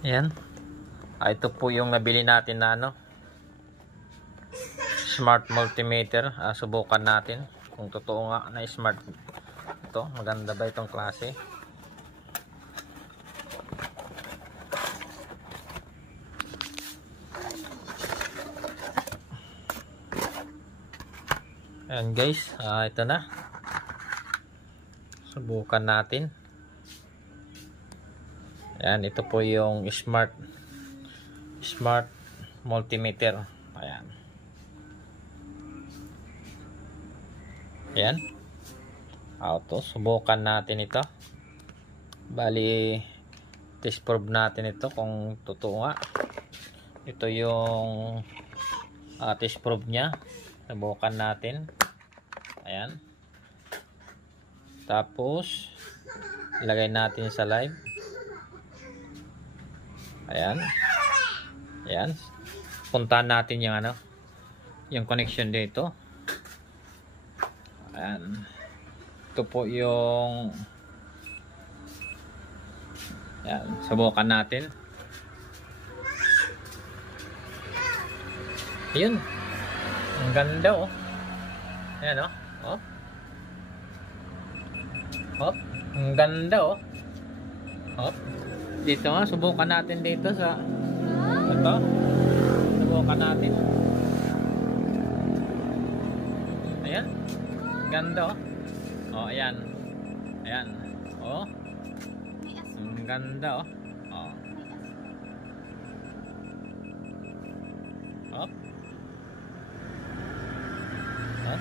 Ayan. Ito po yung nabili natin na smart multimeter. Subukan natin kung totoo nga na smart ito. Maganda ba itong klase? Ayan guys, ito na. Subukan natin. Ayan, ito po yung smart multimeter. Ayan. Ayan. Auto, subukan natin ito. Bali, test probe natin ito kung totoo nga. Ito yung test probe nya. Subukan natin. Ayan. Tapos, ilagay natin sa live. Ayan. Ayan. Puntahan natin yung yung connection dito. Ayan. Ito po yung ayan. Subukan natin. Ayun. Ang ganda oh. Ayan oh. Oh. Hop. Ang ganda oh. Hop. Dito nga, subukan natin dito sa ito. Subukan natin. Ayan. Ganda oh. Oh, ayan. Ayan. Oh. Ang ganda oh. Oh. Hop. Hop.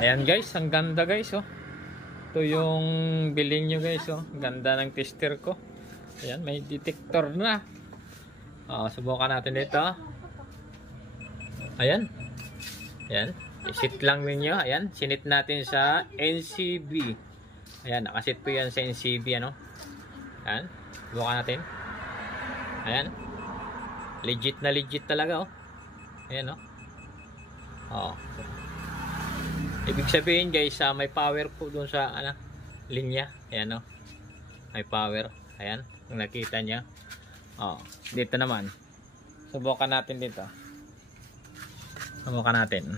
Ayan guys, ang ganda guys oh. Ito yung bilhin nyo guys oh. Ganda ng tester ko. Ayan, may detector na. Subukan natin dito. Ayan. Ayan. Isit lang ninyo. Ayan, sinit natin sa NCB. Ayan, nakasit po yan sa NCB ano. Ayan. Subukan natin. Ayan. Legit na legit talaga oh. Ayan oh. Oh. Ibig sabihin guys, may power po dun sa linya. Ayan o. May power. Ayan. Kung nakita nyo. Dito naman. Subukan natin dito. Subukan natin.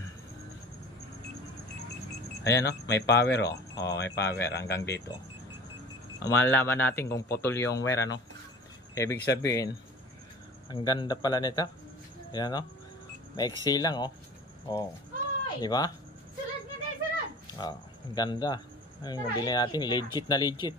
Ayan o. May power o. May power hanggang dito. Malalaman natin kung putol yung wire ano. Ibig sabihin, ang ganda pala nito. Ayan o. Maiksi lang o. Diba? Ganda. Ay, mabili natin legit na legit.